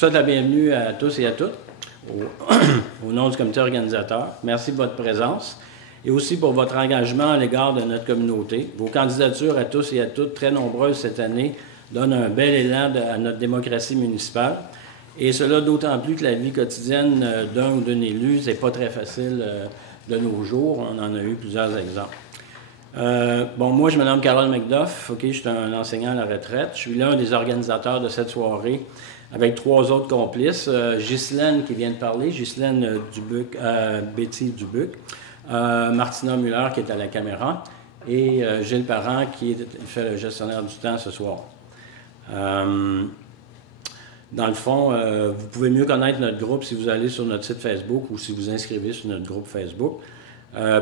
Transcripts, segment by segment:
souhaite la bienvenue à tous et à toutes au nom du comité organisateur. Merci de votre présence et aussi pour votre engagement à l'égard de notre communauté. Vos candidatures à tous et à toutes, très nombreuses cette année, donnent un bel élan à notre démocratie municipale. Et cela d'autant plus que la vie quotidienne d'un ou d'une élue, c'est pas très facile de nos jours. On en a eu plusieurs exemples. Moi, je me nomme Carole McDuff. Je suis un enseignant à la retraite. Je suis l'un des organisateurs de cette soirée avec 3 autres complices. Ghislaine, qui vient de parler, Ghislaine Dubuc, Betty Dubuc, Martina Muller, qui est à la caméra, et Gilles Parent, qui fait le gestionnaire du temps ce soir. Dans le fond, vous pouvez mieux connaître notre groupe si vous allez sur notre site Facebook ou si vous inscrivez sur notre groupe Facebook.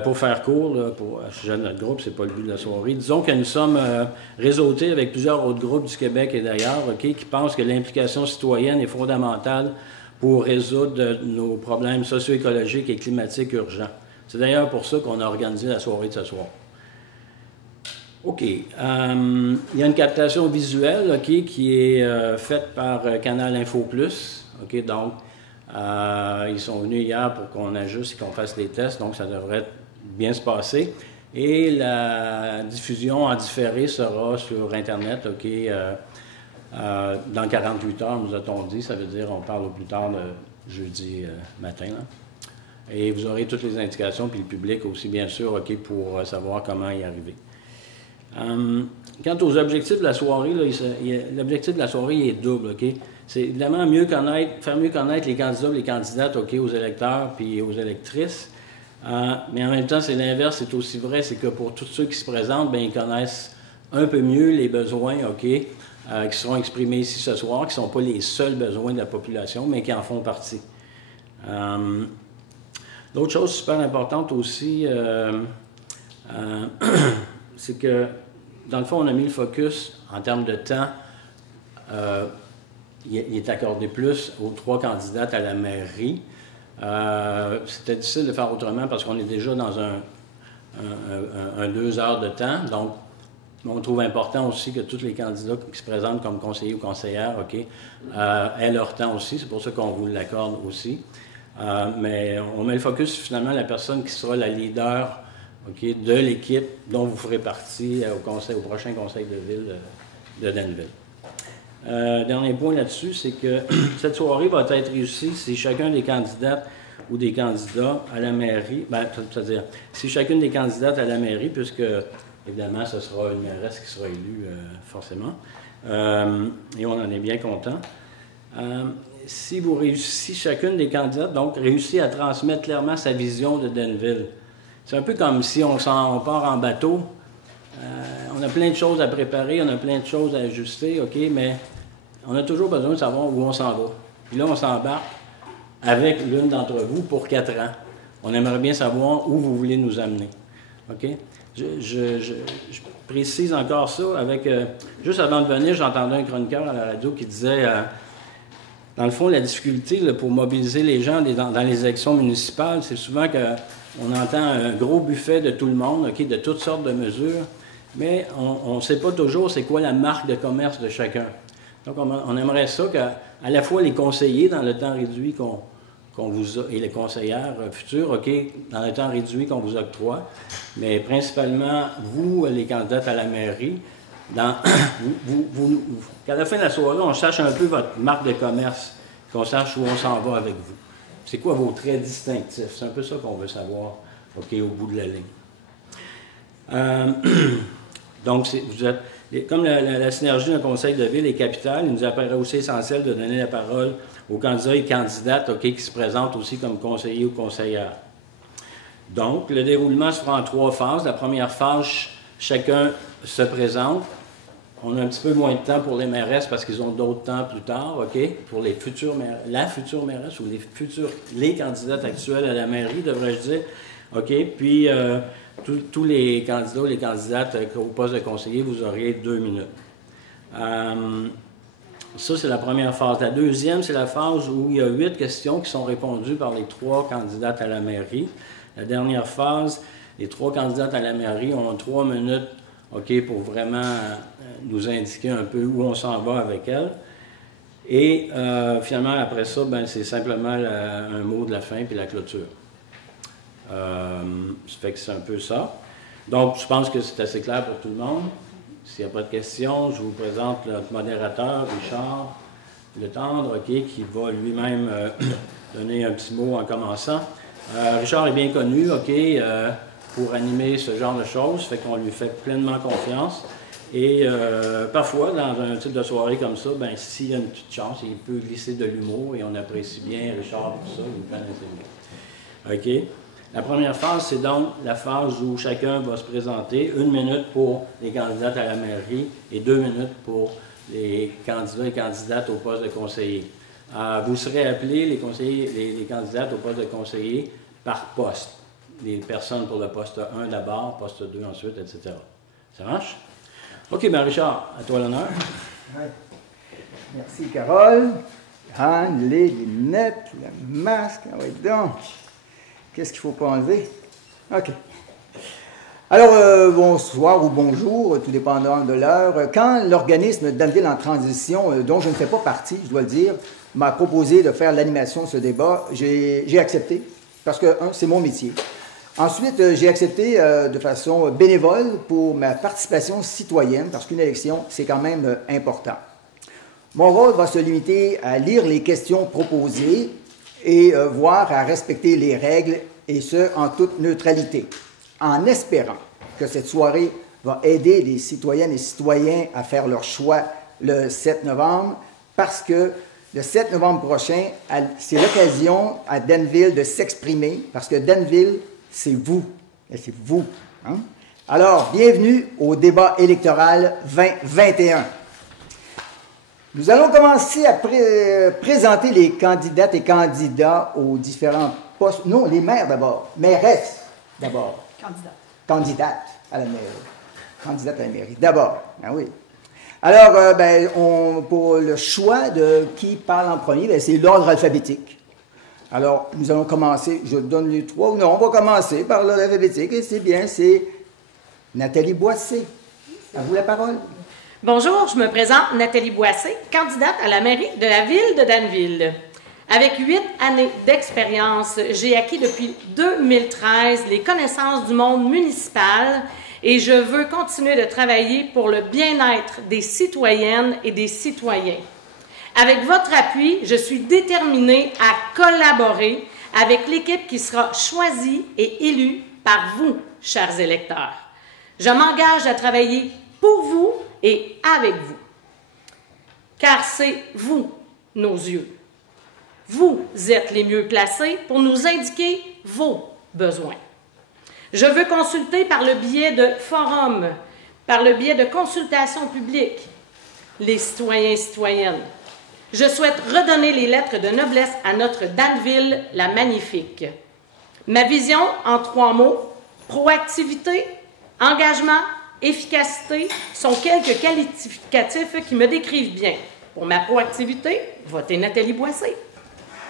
Pour faire court, pour sujet de notre groupe, c'est pas le but de la soirée. Disons que nous sommes réseautés avec plusieurs autres groupes du Québec et d'ailleurs, qui pensent que l'implication citoyenne est fondamentale pour résoudre nos problèmes socio-écologiques et climatiques urgents. C'est d'ailleurs pour ça qu'on a organisé la soirée de ce soir. Il y a une captation visuelle, qui est faite par Canal Info Plus. Donc, ils sont venus hier pour qu'on ajuste et qu'on fasse les tests, donc ça devrait bien se passer. Et la diffusion en différé sera sur Internet, dans 48 heures, nous a-t-on dit. Ça veut dire on parle au plus tard de jeudi matin. Là. Et vous aurez toutes les indications, puis le public aussi, bien sûr, pour savoir comment y arriver. Quant aux objectifs de la soirée, l'objectif de la soirée est double. C'est évidemment faire mieux connaître les candidats et les candidates aux électeurs puis aux électrices. Mais en même temps, c'est l'inverse, c'est aussi vrai, c'est que pour tous ceux qui se présentent, ils connaissent un peu mieux les besoins qui seront exprimés ici ce soir, qui ne sont pas les seuls besoins de la population, mais qui en font partie. L'autre chose super importante aussi, c'est que, dans le fond, on a mis le focus en termes de temps. Il est accordé plus aux 3 candidates à la mairie. C'était difficile de faire autrement parce qu'on est déjà dans un 2 heures de temps. Donc, on trouve important aussi que tous les candidats qui se présentent comme conseillers ou conseillères aient leur temps aussi. C'est pour ça qu'on vous l'accorde aussi. Mais on met le focus finalement à la personne qui sera la leader de l'équipe dont vous ferez partie au prochain conseil de ville de Danville. Dernier point là-dessus, c'est que cette soirée va être réussie si chacun des candidates ou des candidats à la mairie, c'est-à-dire si chacune des candidates à la mairie, puisque évidemment ce sera une mairesse qui sera élue forcément, et on en est bien content. Si chacune des candidates donc réussit à transmettre clairement sa vision de Danville, c'est un peu comme si on part en bateau. On a plein de choses à préparer, on a plein de choses à ajuster, mais on a toujours besoin de savoir où on s'en va. Puis là, on s'embarque avec l'une d'entre vous pour 4 ans. On aimerait bien savoir où vous voulez nous amener. Je précise encore ça avec... juste avant de venir, j'entendais un chroniqueur à la radio qui disait... dans le fond, la difficulté pour mobiliser les gens dans les élections municipales, c'est souvent qu'on entend un gros buffet de tout le monde, de toutes sortes de mesures, mais on ne sait pas toujours c'est quoi la marque de commerce de chacun. Donc, on aimerait ça qu'à la fois les conseillers, dans le temps réduit et les conseillères futures, dans le temps réduit qu'on vous octroie, mais principalement, vous, les candidates à la mairie, qu'à la fin de la soirée, on cherche un peu votre marque de commerce, qu'on sache où on s'en va avec vous. C'est quoi vos traits distinctifs? C'est un peu ça qu'on veut savoir, au bout de la ligne. Donc, comme la synergie d'un conseil de ville est capitale, il nous apparaît aussi essentiel de donner la parole aux candidats et candidates qui se présentent aussi comme conseillers ou conseillères. Donc, le déroulement se fera en 3 phases. La première phase, chacun se présente. On a un petit peu moins de temps pour les mairesses parce qu'ils ont d'autres temps plus tard, pour la future mairesse ou les candidates actuelles à la mairie, devrais-je dire, Puis, tous les candidats ou les candidates au poste de conseiller, vous aurez 2 minutes. Ça, c'est la première phase. La deuxième, c'est la phase où il y a 8 questions qui sont répondues par les 3 candidates à la mairie. La dernière phase, les 3 candidates à la mairie ont 3 minutes pour vraiment nous indiquer un peu où on s'en va avec elles. Et finalement, après ça, ben, c'est simplement un mot de la fin puis la clôture. Ça fait que c'est un peu ça. Donc, je pense que c'est assez clair pour tout le monde. S'il n'y a pas de questions, je vous présente notre modérateur, Richard Letendre, qui va lui-même donner un petit mot en commençant. Richard est bien connu, pour animer ce genre de choses, fait qu'on lui fait pleinement confiance. Et parfois, dans un type de soirée comme ça, ben, s'il y a une petite chance, il peut glisser de l'humour et on apprécie bien Richard pour ça, vous le connaissez bien. OK? La première phase, c'est donc la phase où chacun va se présenter. 1 minute pour les candidates à la mairie et 2 minutes pour les candidats et candidates au poste de conseiller. Vous serez appelés, les candidates au poste de conseiller, par poste. Les personnes pour le poste 1 d'abord, poste 2 ensuite, etc. Ça marche? OK, bien Richard, à toi l'honneur. Ouais. Merci Carole. Les lunettes, le masque, oui donc. Qu'est-ce qu'il faut pas enlever? OK. Alors, bonsoir ou bonjour, tout dépendant de l'heure. Quand l'organisme Danville en transition, dont je ne fais pas partie, je dois le dire, m'a proposé de faire l'animation de ce débat, j'ai accepté, parce que, c'est mon métier. Ensuite, j'ai accepté de façon bénévole pour ma participation citoyenne, parce qu'une élection, c'est quand même important. Mon rôle va se limiter à lire les questions proposées et voir à respecter les règles, et ce, en toute neutralité, en espérant que cette soirée va aider les citoyennes et citoyens à faire leur choix le 7 novembre, parce que le 7 novembre prochain, c'est l'occasion à Danville de s'exprimer, parce que Danville, c'est vous. C'est vous. Hein? Alors, bienvenue au débat électoral 2021. Nous allons commencer à présenter les candidates et candidats aux différents postes. Non, les maires d'abord. Mairesses d'abord. Candidate à la mairie. Candidate à la mairie. D'abord. Ah oui. Alors, pour le choix de qui parle en premier, c'est l'ordre alphabétique. Alors, nous allons commencer, je donne les trois. Non, on va commencer par l'ordre alphabétique, et c'est bien, c'est Nathalie Boissé. À vous la parole. Bonjour, je me présente Nathalie Boissé, candidate à la mairie de la ville de Danville. Avec 8 années d'expérience, j'ai acquis depuis 2013 les connaissances du monde municipal et je veux continuer de travailler pour le bien-être des citoyennes et des citoyens. Avec votre appui, je suis déterminée à collaborer avec l'équipe qui sera choisie et élue par vous, chers électeurs. Je m'engage à travailler pour vous et avec vous. Car c'est vous, nos yeux. Vous êtes les mieux placés pour nous indiquer vos besoins. Je veux consulter par le biais de forums, par le biais de consultations publiques, les citoyens et citoyennes. Je souhaite redonner les lettres de noblesse à notre Danville, la magnifique. Ma vision, en 3 mots, proactivité, engagement, efficacité, sont quelques qualificatifs qui me décrivent bien. Pour ma proactivité, votez Nathalie Boissé.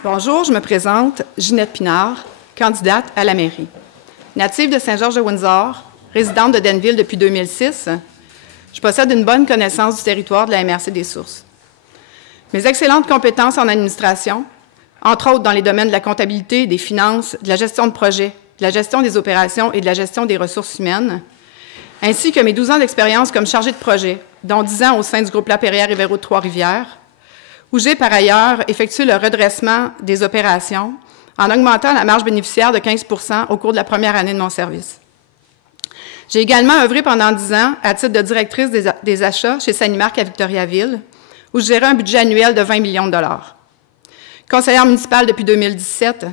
Bonjour, je me présente, Ginette Pinard, candidate à la mairie. Native de Saint-Georges-de-Windsor, résidente de Danville depuis 2006, je possède une bonne connaissance du territoire de la MRC des Sources. Mes excellentes compétences en administration, entre autres dans les domaines de la comptabilité, des finances, de la gestion de projet, de la gestion des opérations et de la gestion des ressources humaines, ainsi que mes 12 ans d'expérience comme chargée de projet, dont 10 ans au sein du groupe Lapeyriere et Véro de Trois-Rivières, où j'ai par ailleurs effectué le redressement des opérations en augmentant la marge bénéficiaire de 15 % au cours de la première année de mon service. J'ai également œuvré pendant 10 ans à titre de directrice des achats chez Sanimark à Victoriaville, où je gérais un budget annuel de 20 millions de dollars. Conseillère municipale depuis 2017,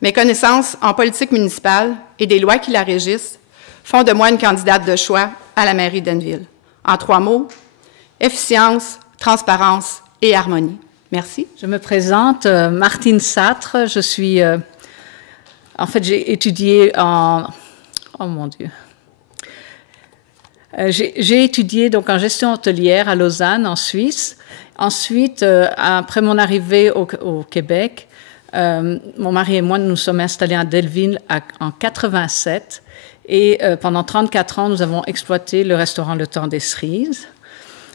mes connaissances en politique municipale et des lois qui la régissent font de moi une candidate de choix à la mairie d'Danville. En 3 mots, efficience, transparence et harmonie. Merci. Je me présente, Martine Satre. Je suis... en fait, j'ai étudié en... Oh mon Dieu. J'ai étudié donc en gestion hôtelière à Lausanne, en Suisse. Ensuite, après mon arrivée au Québec, mon mari et moi nous sommes installés à Delville en 87 et pendant 34 ans, nous avons exploité le restaurant Le Temps des Cerises.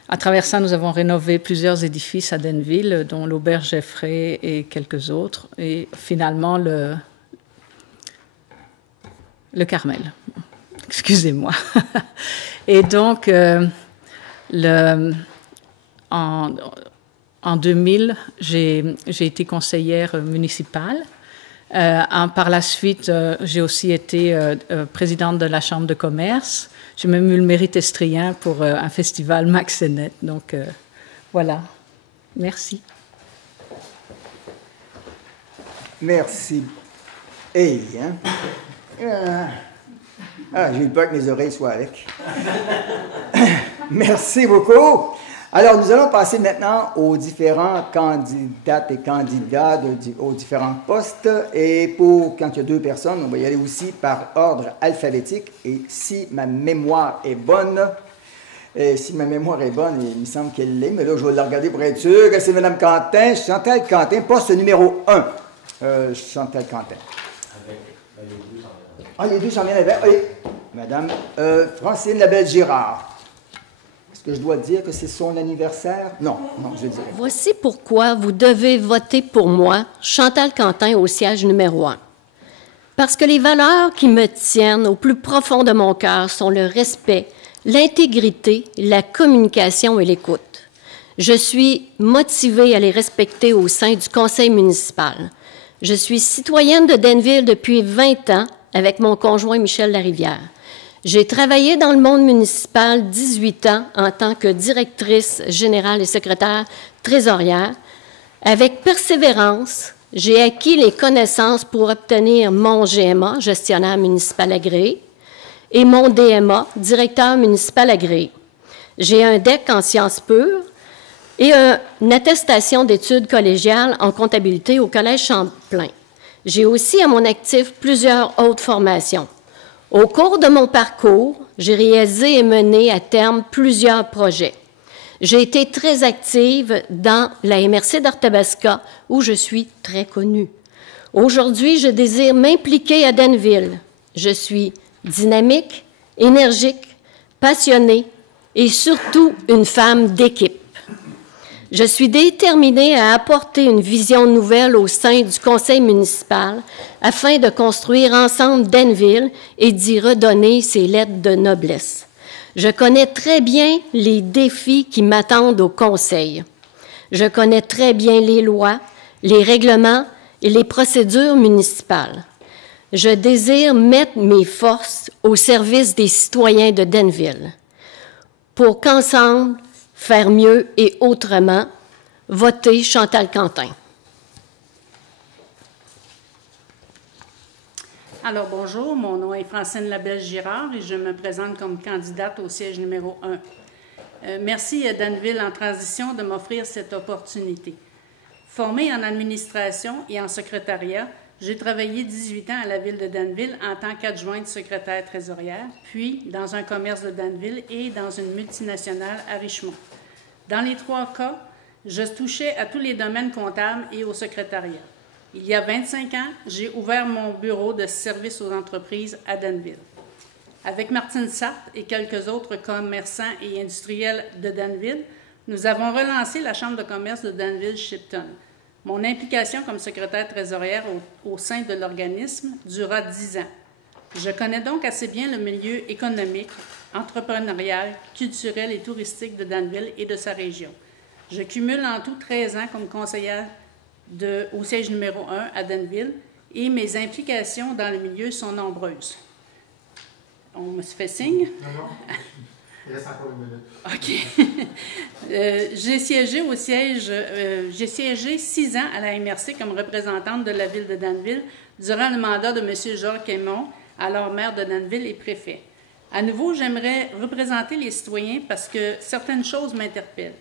À travers ça, nous avons rénové plusieurs édifices à Denville, dont l'Auberge Jeffrey et quelques autres, et finalement le Carmel. Excusez-moi. Et donc, en 2000, j'ai été conseillère municipale. Par la suite, j'ai aussi été présidente de la Chambre de commerce. J'ai même eu le mérite estrien pour un festival Max et Net. Donc, voilà. Merci. Merci. Hey, hein? J'ai eu peur que mes oreilles soient avec. Merci beaucoup. Alors, nous allons passer maintenant aux différents candidates et candidats aux différents postes. Et quand il y a 2 personnes, on va y aller aussi par ordre alphabétique. Et si ma mémoire est bonne, il me semble qu'elle l'est, mais là, je vais la regarder pour être sûr que c'est Mme Quentin, Chantal Quentin, poste numéro 1. Chantal Quentin. Les deux s'en viennent avec. Oui. Madame Francine Labelle-Girard. Que je dois dire que c'est son anniversaire? Non, je dirais. Voici pourquoi vous devez voter pour moi, Chantal Quentin, au siège numéro 1. Parce que les valeurs qui me tiennent au plus profond de mon cœur sont le respect, l'intégrité, la communication et l'écoute. Je suis motivée à les respecter au sein du conseil municipal. Je suis citoyenne de Denville depuis 20 ans avec mon conjoint Michel Larivière. J'ai travaillé dans le monde municipal 18 ans en tant que directrice générale et secrétaire trésorière. Avec persévérance, j'ai acquis les connaissances pour obtenir mon GMA, gestionnaire municipal agréé, et mon DMA, directeur municipal agréé. J'ai un DEC en sciences pures et une attestation d'études collégiales en comptabilité au Collège Champlain. J'ai aussi à mon actif plusieurs autres formations. Au cours de mon parcours, j'ai réalisé et mené à terme plusieurs projets. J'ai été très active dans la MRC d'Arthabasca, où je suis très connue. Aujourd'hui, je désire m'impliquer à Denville. Je suis dynamique, énergique, passionnée et surtout une femme d'équipe. Je suis déterminée à apporter une vision nouvelle au sein du conseil municipal afin de construire ensemble Denville et d'y redonner ses lettres de noblesse. Je connais très bien les défis qui m'attendent au conseil. Je connais très bien les lois, les règlements et les procédures municipales. Je désire mettre mes forces au service des citoyens de Denville pour qu'ensemble, faire mieux et autrement, votez Chantal Quentin. Alors, bonjour, mon nom est Francine Labelle-Girard et je me présente comme candidate au siège numéro 1. Merci à Denville en transition de m'offrir cette opportunité. Formée en administration et en secrétariat, j'ai travaillé 18 ans à la ville de Denville en tant qu'adjointe secrétaire trésorière, puis dans un commerce de Denville et dans une multinationale à Richmond. Dans les 3 cas, je touchais à tous les domaines comptables et au secrétariat. Il y a 25 ans, j'ai ouvert mon bureau de service aux entreprises à Denville. Avec Martine Sartre et quelques autres commerçants et industriels de Denville, nous avons relancé la Chambre de commerce de Denville-Shipton. Mon implication comme secrétaire trésorière au sein de l'organisme dura 10 ans. Je connais donc assez bien le milieu économique, entrepreneurial, culturel et touristique de Denville et de sa région. Je cumule en tout 13 ans comme conseillère au siège numéro 1 à Denville et mes implications dans le milieu sont nombreuses. On me fait signe? Non. Il reste encore une minute. OK. J'ai siégé 6 ans à la MRC comme représentante de la ville de Denville durant le mandat de M. Georges Quémont, alors maire de Denville et préfet. À nouveau, j'aimerais représenter les citoyens parce que certaines choses m'interpellent.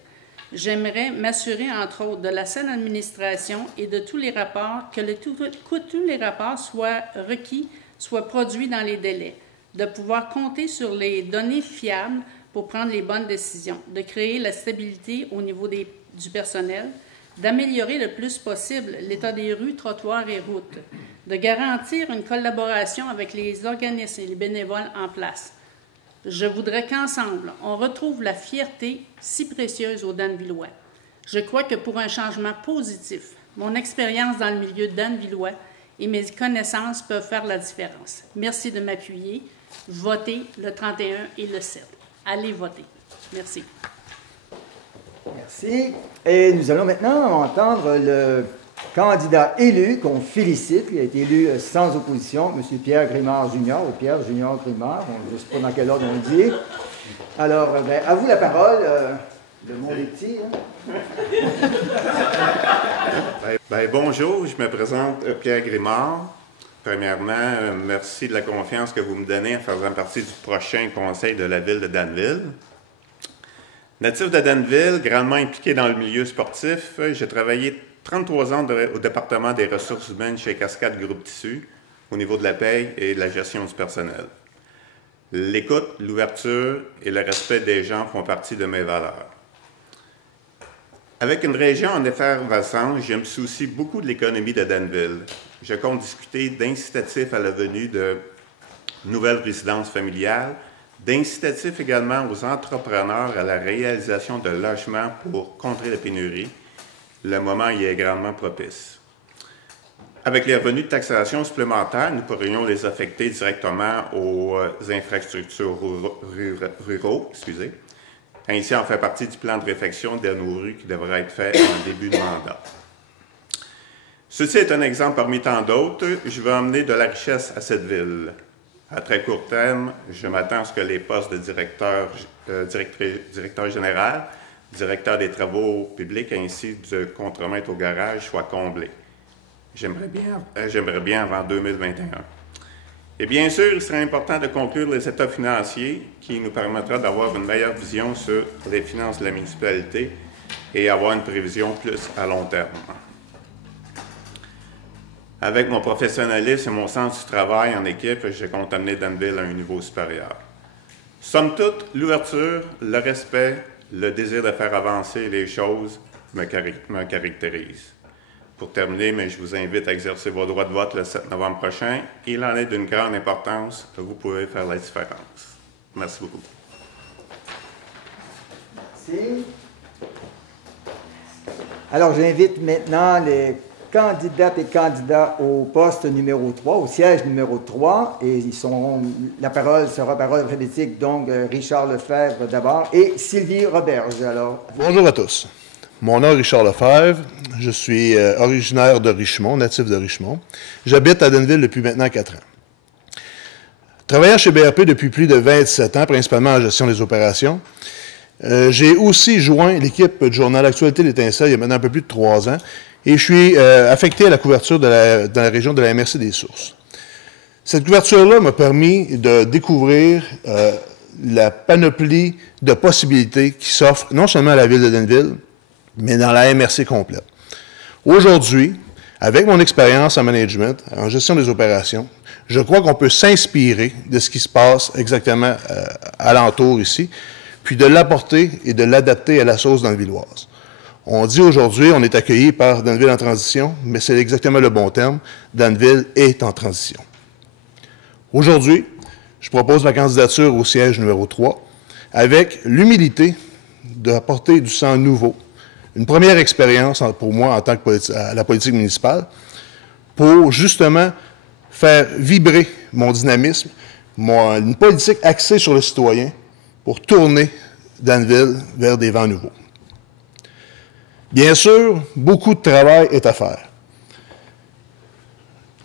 J'aimerais m'assurer, entre autres, de la saine administration et de tous les rapports, que tous les rapports soient requis, soient produits dans les délais, de pouvoir compter sur les données fiables pour prendre les bonnes décisions, de créer la stabilité au niveau du personnel, d'améliorer le plus possible l'état des rues, trottoirs et routes, de garantir une collaboration avec les organismes et les bénévoles en place, Je voudrais qu'ensemble, on retrouve la fierté si précieuse aux Danvillois. Je crois que pour un changement positif, mon expérience dans le milieu danvillois et mes connaissances peuvent faire la différence. Merci de m'appuyer. Votez le 31 et le 7. Allez voter. Merci. Merci. Et nous allons maintenant entendre le candidat élu qu'on félicite. Il a été élu sans opposition, M. Pierre Grimard Jr. ou Pierre Junior Grimard. Je ne sais pas dans quel ordre on le dit. Alors, à vous la parole. Le monde est petit, hein? Bonjour, je me présente Pierre Grimard. Premièrement, merci de la confiance que vous me donnez en faisant partie du prochain conseil de la ville de Danville. Natif de Danville, grandement impliqué dans le milieu sportif, j'ai travaillé 33 ans au département des ressources humaines chez Cascade Groupe Tissu, au niveau de la paye et de la gestion du personnel. L'écoute, l'ouverture et le respect des gens font partie de mes valeurs. Avec une région en effervescence, je me soucie beaucoup de l'économie de Danville. Je compte discuter d'incitatifs à la venue de nouvelles résidences familiales, d'incitatifs également aux entrepreneurs à la réalisation de logements pour contrer la pénurie. Le moment y est grandement propice. Avec les revenus de taxation supplémentaires, nous pourrions les affecter directement aux infrastructures ruraux. Ainsi, en fait partie du plan de réfection de nos rues qui devrait être fait en début de mandat. Ceci est un exemple parmi tant d'autres. Je veux emmener de la richesse à cette ville. À très court terme, je m'attends à ce que les postes de directeur général, directeur des travaux publics ainsi de contremaître au garage soient comblés. J'aimerais bien avant 2021. Et bien sûr, il serait important de conclure les états financiers qui nous permettra d'avoir une meilleure vision sur les finances de la municipalité et avoir une prévision plus à long terme. Avec mon professionnalisme et mon sens du travail en équipe, je compte amener Danville à un niveau supérieur. Somme toute, l'ouverture, le respect, le désir de faire avancer les choses me caractérisent. Pour terminer, mais je vous invite à exercer vos droits de vote le 7 novembre prochain. Il en est d'une grande importance que vous pouvez faire la différence. Merci beaucoup. Merci. Alors, j'invite maintenant les candidates et candidats au poste numéro 3, au siège numéro 3, et la parole sera parole alphabétique, donc Richard Lefebvre d'abord, et Sylvie Roberge. Alors, bonjour à tous. Mon nom est Richard Lefebvre. Je suis originaire de Richemont, natif de Richemont. J'habite à Danville depuis maintenant 4 ans. Travaillant chez BRP depuis plus de 27 ans, principalement en gestion des opérations, j'ai aussi joint l'équipe du journal Actualité l'Étincelle il y a maintenant un peu plus de 3 ans, et je suis affecté à la couverture dans la région de la MRC des Sources. Cette couverture-là m'a permis de découvrir la panoplie de possibilités qui s'offrent non seulement à la ville de Danville, mais dans la MRC complète. Aujourd'hui, avec mon expérience en management, en gestion des opérations, je crois qu'on peut s'inspirer de ce qui se passe exactement alentour ici, puis de l'apporter et de l'adapter à la sauce danvilloise. On dit aujourd'hui, on est accueilli par Danville en transition, mais c'est exactement le bon terme. Danville est en transition. Aujourd'hui, je propose ma candidature au siège numéro 3 avec l'humilité d'apporter du sang nouveau. Une première expérience pour moi en tant que à la politique municipale pour justement faire vibrer mon dynamisme, une politique axée sur le citoyen pour tourner Danville vers des vents nouveaux. Bien sûr, beaucoup de travail est à faire.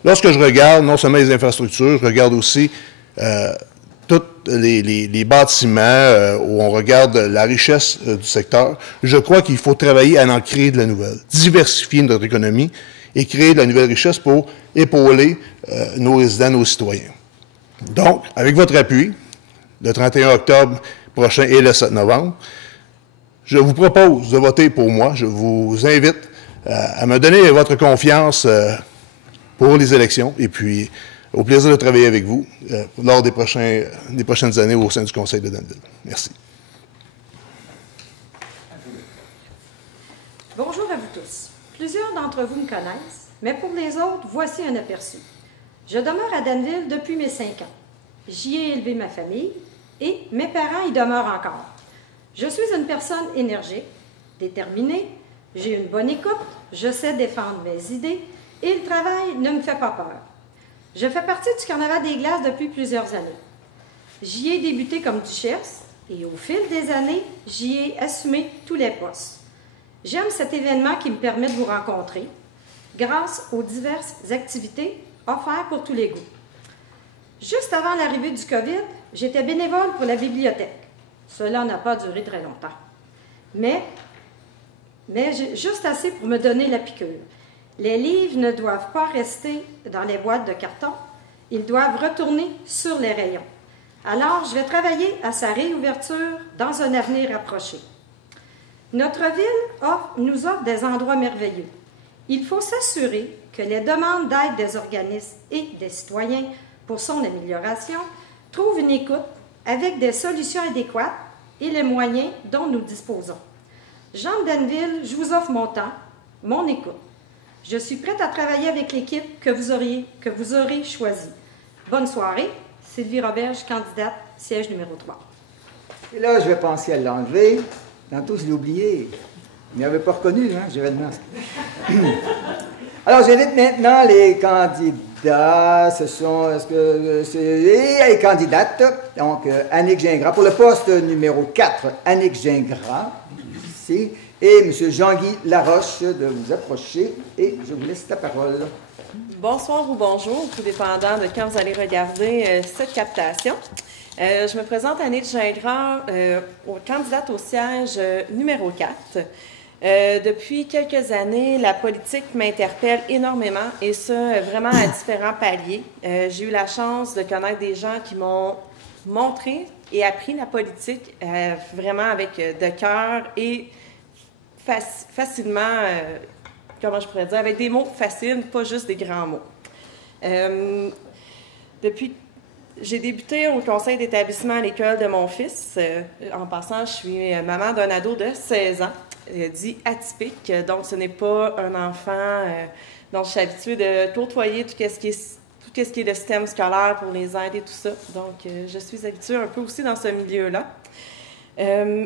Lorsque je regarde non seulement les infrastructures, je regarde aussi tous les bâtiments, où on regarde la richesse du secteur, je crois qu'il faut travailler à en créer de la nouvelle, diversifier notre économie et créer de la nouvelle richesse pour épauler nos résidents, nos citoyens. Donc, avec votre appui, le 31 octobre prochain et le 7 novembre, je vous propose de voter pour moi. Je vous invite à me donner votre confiance pour les élections et puis au plaisir de travailler avec vous lors des prochaines années au sein du Conseil de Danville. Merci. Bonjour à vous tous. Plusieurs d'entre vous me connaissent, mais pour les autres, voici un aperçu. Je demeure à Danville depuis mes 5 ans. J'y ai élevé ma famille, et mes parents y demeurent encore. Je suis une personne énergique, déterminée, j'ai une bonne écoute, je sais défendre mes idées et le travail ne me fait pas peur. Je fais partie du Carnaval des glaces depuis plusieurs années. J'y ai débuté comme duchesse et au fil des années, j'y ai assumé tous les postes. J'aime cet événement qui me permet de vous rencontrer grâce aux diverses activités offertes pour tous les goûts. Juste avant l'arrivée du COVID, j'étais bénévole pour la bibliothèque. Cela n'a pas duré très longtemps. Mais juste assez pour me donner la piqûre. Les livres ne doivent pas rester dans les boîtes de carton, ils doivent retourner sur les rayons. Alors, je vais travailler à sa réouverture dans un avenir approché. Notre ville nous offre des endroits merveilleux. Il faut s'assurer que les demandes d'aide des organismes et des citoyens pour son amélioration trouvent une écoute avec des solutions adéquates et les moyens dont nous disposons. Jean de Danneville, je vous offre mon temps, mon écoute. Je suis prête à travailler avec l'équipe que vous aurez choisie. Bonne soirée. Sylvie Roberge, candidate, siège numéro 3. Et là, je vais penser à l'enlever. Tantôt, je l'ai oublié. Il ne m'avait pas reconnu, hein, j'avais le masque. Alors, j'invite maintenant les candidats. Ce sont les candidates. Donc, Annick Gingras, pour le poste numéro 4, Annick Gingras, ici. Et M. Jean-Guy Laroche de vous approcher. Et je vous laisse la parole. Bonsoir ou bonjour, tout dépendant de quand vous allez regarder cette captation. Je me présente Annick Gingras, candidate au siège numéro 4. Depuis quelques années, la politique m'interpelle énormément et ça, vraiment à différents paliers. J'ai eu la chance de connaître des gens qui m'ont montré et appris la politique vraiment avec de cœur et facilement, comment je pourrais dire, avec des mots faciles, pas juste des grands mots. J'ai débuté au conseil d'établissement à l'école de mon fils. En passant, je suis maman d'un ado de 16 ans, dit atypique. Donc, ce n'est pas un enfant dont je suis habituée de côtoyer tout ce qui est le système scolaire pour les aides et tout ça. Donc, je suis habituée un peu aussi dans ce milieu-là.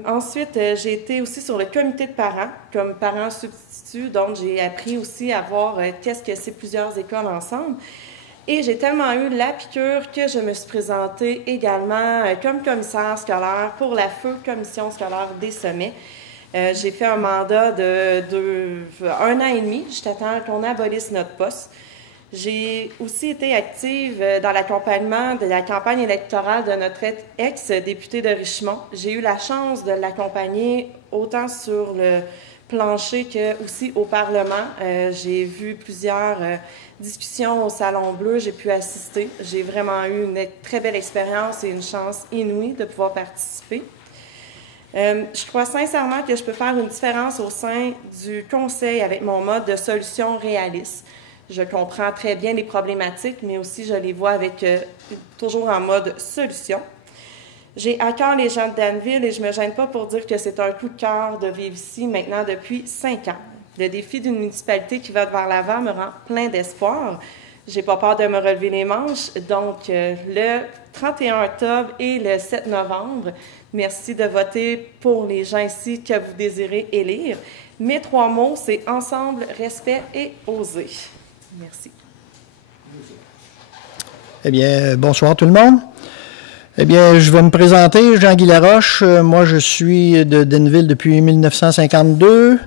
Ensuite, j'ai été aussi sur le comité de parents, comme parent substitut, donc j'ai appris aussi à voir qu'est-ce que c'est plusieurs écoles ensemble. Et j'ai tellement eu la piqûre que je me suis présentée également comme commissaire scolaire pour la FEU, Commission scolaire des sommets. J'ai fait un mandat de 1 an et demi, juste à temps qu'on abolisse notre poste. J'ai aussi été active dans l'accompagnement de la campagne électorale de notre ex-député de Richemont. J'ai eu la chance de l'accompagner autant sur le plancher que aussi au Parlement. J'ai vu plusieurs discussions au Salon Bleu, j'ai pu assister. J'ai vraiment eu une très belle expérience et une chance inouïe de pouvoir participer. Je crois sincèrement que je peux faire une différence au sein du conseil avec mon mode de solution réaliste. Je comprends très bien les problématiques, mais aussi je les vois avec toujours en mode solution. J'ai à cœur les gens de Danneville et je ne me gêne pas pour dire que c'est un coup de cœur de vivre ici maintenant depuis 5 ans. Le défi d'une municipalité qui va vers l'avant me rend plein d'espoir. Je n'ai pas peur de me relever les manches. Donc, le 31 octobre et le 7 novembre, merci de voter pour les gens ici que vous désirez élire. Mes 3 mots, c'est ensemble, respect et oser. Merci. Eh bien, bonsoir tout le monde. Eh bien, je vais me présenter, Jean-Guy Laroche. Moi, je suis de Danneville depuis 1952.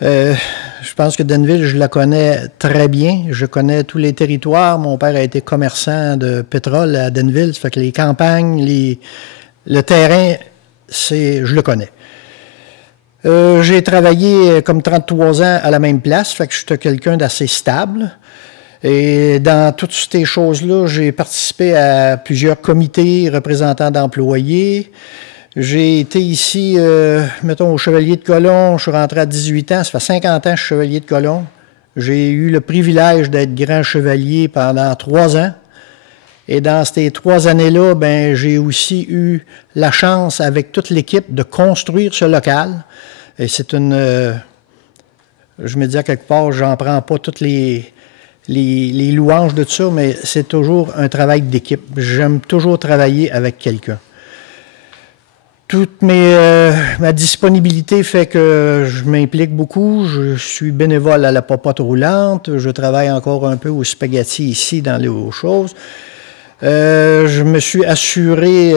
Je pense que Danneville, je la connais très bien. Je connais tous les territoires. Mon père a été commerçant de pétrole à Danneville. Ça fait que les campagnes, le terrain, je le connais. J'ai travaillé comme 33 ans à la même place, fait que je suis quelqu'un d'assez stable. Et dans toutes ces choses-là, j'ai participé à plusieurs comités représentants d'employés. J'ai été ici, mettons, au Chevalier de Colomb. Je suis rentré à 18 ans. Ça fait 50 ans que je suis Chevalier de Colomb. J'ai eu le privilège d'être grand chevalier pendant 3 ans. Et dans ces 3 années-là, ben, j'ai aussi eu la chance, avec toute l'équipe, de construire ce local. Et c'est je me dis à quelque part, j'en prends pas toutes les louanges de tout ça, mais c'est toujours un travail d'équipe. J'aime toujours travailler avec quelqu'un. toute ma disponibilité fait que je m'implique beaucoup. Je suis bénévole à la popote roulante. Je travaille encore un peu au spaghetti ici dans les choses. Je me suis assuré,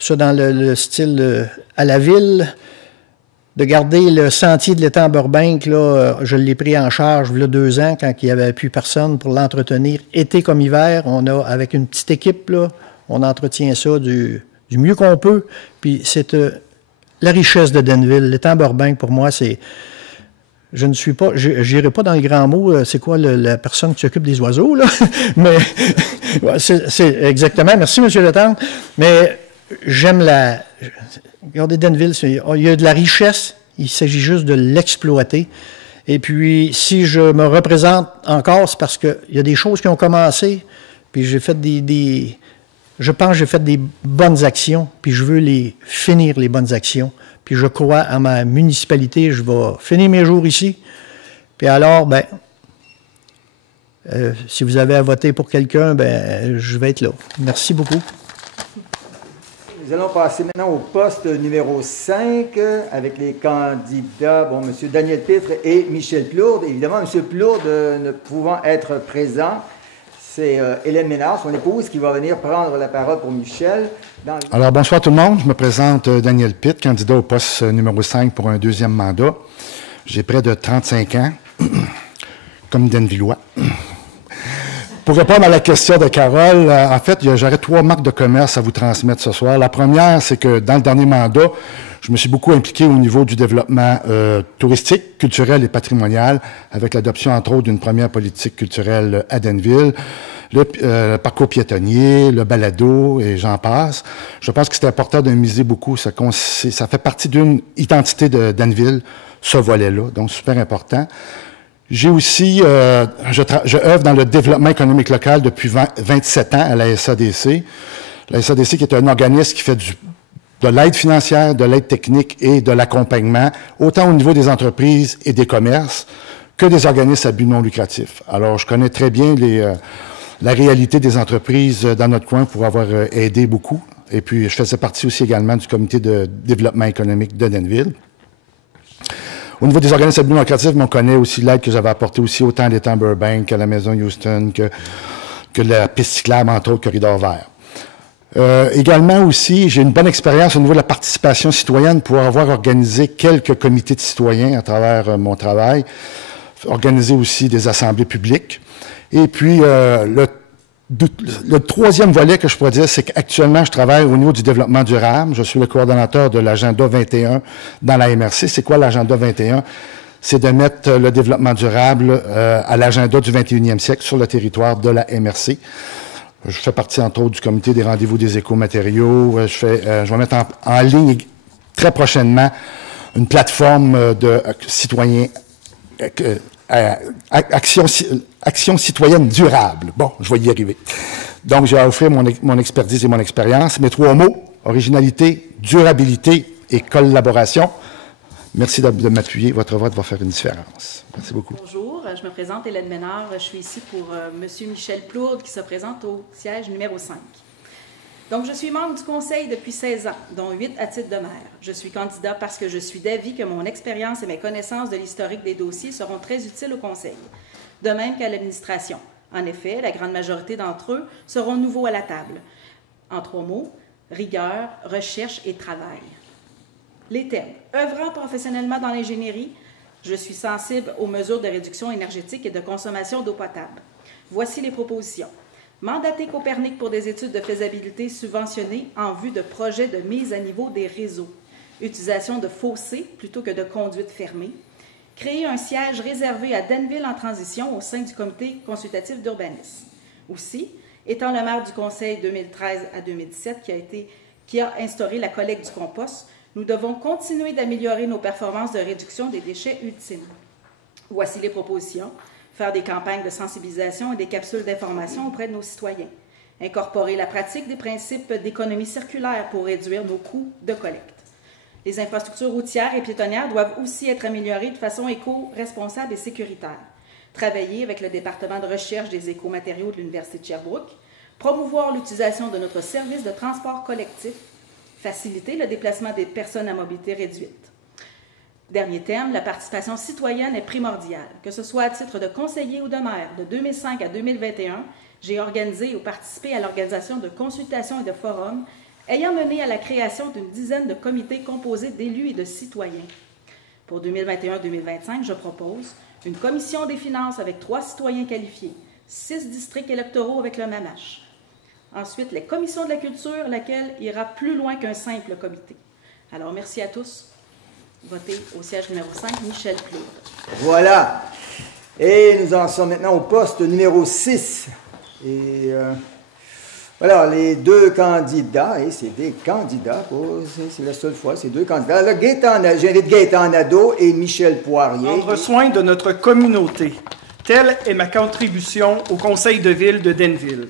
ça dans le style à la ville, de garder le sentier de l'étang Burbank. Là, je l'ai pris en charge il y a 2 ans quand il n'y avait plus personne pour l'entretenir, été comme hiver. On a, avec une petite équipe, là, on entretient ça du mieux qu'on peut. Puis c'est la richesse de Denville. L'étang Burbank, pour moi, c'est... Je ne suis pas... J'irai pas dans le grand mot, c'est quoi la personne qui s'occupe des oiseaux, là? Mais c'est exactement... Merci, M. Letendre. Mais j'aime la... Regardez, Denville, il y a de la richesse. Il s'agit juste de l'exploiter. Et puis, si je me représente encore, c'est parce qu'il y a des choses qui ont commencé, puis j'ai fait je pense que j'ai fait des bonnes actions, puis je veux finir les bonnes actions. Puis je crois à ma municipalité, je vais finir mes jours ici. Puis alors, si vous avez à voter pour quelqu'un, je vais être là. Merci beaucoup. Nous allons passer maintenant au poste numéro 5 avec les candidats, M. Daniel Pitre et Michel Plourde. Évidemment, M. Plourde ne pouvant être présent, c'est Hélène Ménard, son épouse, qui va venir prendre la parole pour Michel. Alors, bonsoir tout le monde. Je me présente Daniel Pitre, candidat au poste numéro 5 pour un 2e mandat. J'ai près de 35 ans, comme Denvillois. Pour répondre à la question de Carole, en fait, j'aurais 3 marques de commerce à vous transmettre ce soir. La première, c'est que dans le dernier mandat, je me suis beaucoup impliqué au niveau du développement touristique, culturel et patrimonial, avec l'adoption, entre autres, d'une première politique culturelle à Denville, le parcours piétonnier, le balado, et j'en passe. Je pense que c'est important de miser beaucoup. Ça fait partie d'une identité de Denville, ce volet-là, donc super important. J'ai aussi, je œuvre dans le développement économique local depuis 27 ans à la SADC. La SADC qui est un organisme qui fait de l'aide financière, de l'aide technique et de l'accompagnement, autant au niveau des entreprises et des commerces que des organismes à but non lucratif. Alors, je connais très bien la réalité des entreprises dans notre coin pour avoir aidé beaucoup. Et puis, je faisais partie aussi également du comité de développement économique de Denville. Au niveau des organismes à but non lucratif, on connaît aussi l'aide que j'avais apportée aussi autant à l'étang Burbank qu'à la Maison Houston, que la piste cyclable, entre autres, Corridor vert. Également aussi, j'ai une bonne expérience au niveau de la participation citoyenne pour avoir organisé quelques comités de citoyens à travers mon travail, organisé aussi des assemblées publiques. Et puis, le 3e volet que je pourrais dire, c'est qu'actuellement, je travaille au niveau du développement durable. Je suis le coordonnateur de l'agenda 21 dans la MRC. C'est quoi l'agenda 21? C'est de mettre le développement durable à l'agenda du 21e siècle sur le territoire de la MRC. Je fais partie, entre autres, du comité des rendez-vous des écomatériaux. Je vais mettre en ligne très prochainement une plateforme de citoyens, action citoyenne durable. Bon, je vais y arriver. Donc, j'ai à offrir mon expertise et mon expérience. Mes 3 mots, originalité, durabilité et collaboration. Merci de m'appuyer. Votre vote va faire une différence. Merci beaucoup. Bonjour, je me présente Hélène Ménard. Je suis ici pour M. Michel Plourde qui se présente au siège numéro 5. Donc, je suis membre du conseil depuis 16 ans, dont 8 à titre de maire. Je suis candidat parce que je suis d'avis que mon expérience et mes connaissances de l'historique des dossiers seront très utiles au conseil, de même qu'à l'administration. En effet, la grande majorité d'entre eux seront nouveaux à la table. En 3 mots, rigueur, recherche et travail. Les thèmes. Œuvrant professionnellement dans l'ingénierie, je suis sensible aux mesures de réduction énergétique et de consommation d'eau potable. Voici les propositions. Mandater Copernic pour des études de faisabilité subventionnées en vue de projets de mise à niveau des réseaux. Utilisation de fossés plutôt que de conduites fermées. Créer un siège réservé à Denville en transition au sein du comité consultatif d'urbanisme. Aussi, étant le maire du conseil 2013 à 2017 qui a instauré la collecte du compost, nous devons continuer d'améliorer nos performances de réduction des déchets ultimes. Voici les propositions. Faire des campagnes de sensibilisation et des capsules d'information auprès de nos citoyens. Incorporer la pratique des principes d'économie circulaire pour réduire nos coûts de collecte. Les infrastructures routières et piétonnières doivent aussi être améliorées de façon éco-responsable et sécuritaire. Travailler avec le département de recherche des écomatériaux de l'Université de Sherbrooke. Promouvoir l'utilisation de notre service de transport collectif faciliter le déplacement des personnes à mobilité réduite. Dernier terme, la participation citoyenne est primordiale. Que ce soit à titre de conseiller ou de maire, de 2005 à 2021, j'ai organisé ou participé à l'organisation de consultations et de forums ayant mené à la création d'une dizaine de comités composés d'élus et de citoyens. Pour 2021-2025, je propose une commission des finances avec 3 citoyens qualifiés, 6 districts électoraux avec le MAMACH. Ensuite, les commissions de la culture, laquelle ira plus loin qu'un simple comité. Alors, merci à tous. Votez au siège numéro 5, Michel Plourde. Voilà. Et nous en sommes maintenant au poste numéro 6. Et voilà, les 2 candidats, et c'est des candidats, c'est la seule fois, c'est 2 candidats. Là, j'invite Gaétan Nadeau et Michel Poirier. Prendre soin de notre communauté. Telle est ma contribution au conseil de ville de Denville.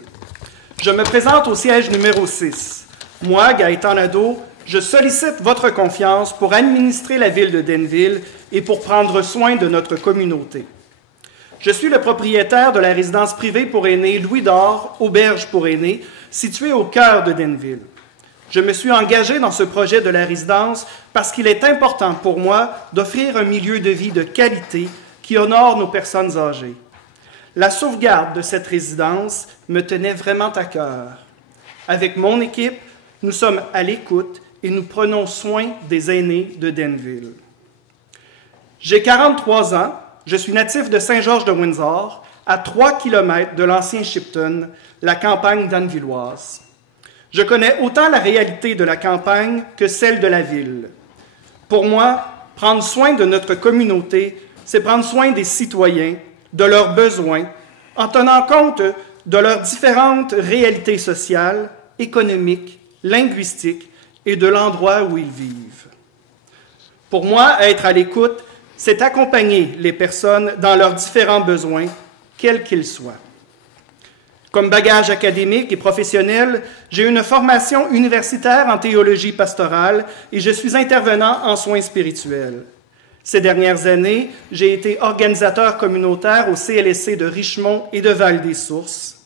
Je me présente au siège numéro 6. Moi, Gaétan Nadeau, je sollicite votre confiance pour administrer la ville de Denville et pour prendre soin de notre communauté. Je suis le propriétaire de la résidence privée pour aînés Louis d'Or, auberge pour aînés, située au cœur de Denville. Je me suis engagé dans ce projet de la résidence parce qu'il est important pour moi d'offrir un milieu de vie de qualité qui honore nos personnes âgées. La sauvegarde de cette résidence me tenait vraiment à cœur. Avec mon équipe, nous sommes à l'écoute et nous prenons soin des aînés de Denville. J'ai 43 ans, je suis natif de Saint-Georges-de-Windsor, à 3 km de l'ancien Shipton, la campagne danvilloise. Je connais autant la réalité de la campagne que celle de la ville. Pour moi, prendre soin de notre communauté, c'est prendre soin des citoyens, de leurs besoins, en tenant compte de leurs différentes réalités sociales, économiques, linguistiques et de l'endroit où ils vivent. Pour moi, être à l'écoute, c'est accompagner les personnes dans leurs différents besoins, quels qu'ils soient. Comme bagage académique et professionnel, j'ai une formation universitaire en théologie pastorale et je suis intervenant en soins spirituels. Ces dernières années, j'ai été organisateur communautaire au CLSC de Richemont et de Val-des-Sources.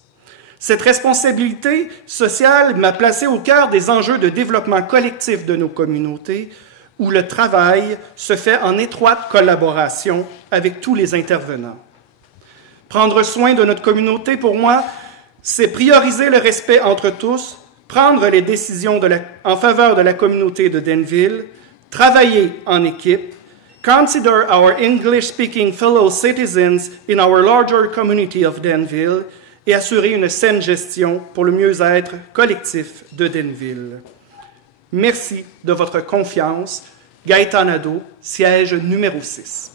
Cette responsabilité sociale m'a placé au cœur des enjeux de développement collectif de nos communautés, où le travail se fait en étroite collaboration avec tous les intervenants. Prendre soin de notre communauté, pour moi, c'est prioriser le respect entre tous, prendre les décisions en faveur de la communauté de Denville, travailler en équipe, consider our English-speaking fellow citizens in our larger community of Denville et assurer une saine gestion pour le mieux-être collectif de Denville. Merci de votre confiance. Gaétan Nadeau, siège numéro 6.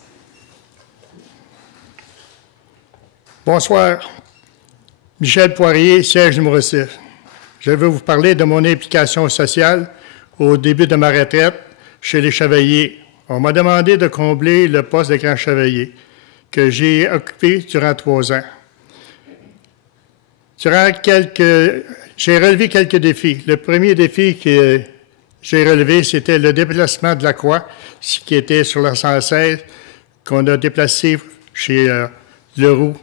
Bonsoir. Michel Poirier, siège numéro 6. Je vais vous parler de mon implication sociale au début de ma retraite chez les Chevaliers. On m'a demandé de combler le poste de grand chevalier que j'ai occupé durant 3 ans. J'ai relevé quelques défis. Le premier défi que j'ai relevé, c'était le déplacement de la croix, qui était sur la 116, qu'on a déplacé chez Leroux.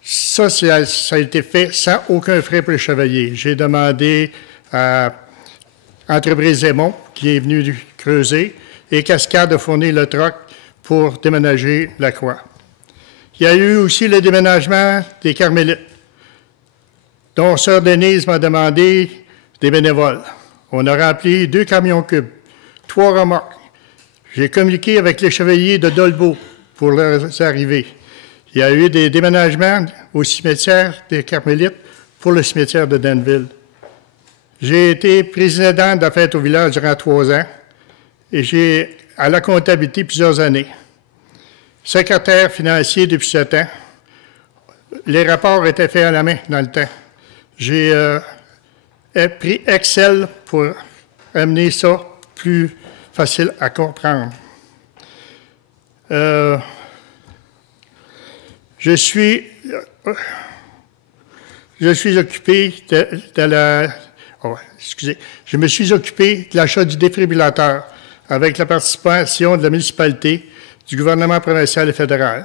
Ça a été fait sans aucun frais pour les chevaliers. J'ai demandé à Entreprise Aymon, qui est venu creuser, et Cascade de fournir le troc pour déménager la croix. Il y a eu aussi le déménagement des Carmélites, dont Sœur Denise m'a demandé des bénévoles. On a rempli 2 camions cubes, 3 remorques. J'ai communiqué avec les chevaliers de Dolbeau pour leurs arrivées. Il y a eu des déménagements au cimetière des Carmélites pour le cimetière de Denville. J'ai été président de la fête au village durant 3 ans et j'ai à la comptabilité plusieurs années. Secrétaire financier depuis 7 ans. Les rapports étaient faits à la main dans le temps. J'ai pris Excel pour amener ça plus facile à comprendre. Je suis occupé je me suis occupé de l'achat du défibrillateur avec la participation de la municipalité, du gouvernement provincial et fédéral.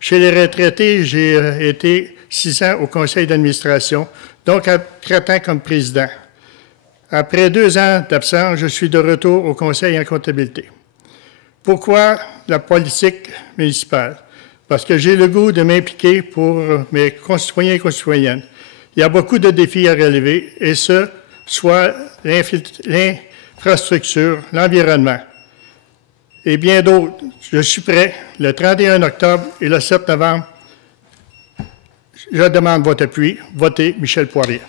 Chez les retraités, j'ai été 6 ans au conseil d'administration, donc à 3 ans comme président. Après 2 ans d'absence, je suis de retour au Conseil en comptabilité. Pourquoi la politique municipale? Parce que j'ai le goût de m'impliquer pour mes concitoyens et concitoyennes. Il y a beaucoup de défis à relever, et ce, soit l'infrastructure, l'environnement et bien d'autres. Je suis prêt le 31 octobre et le 7 novembre. Je demande votre appui. Votez Michel Poirier.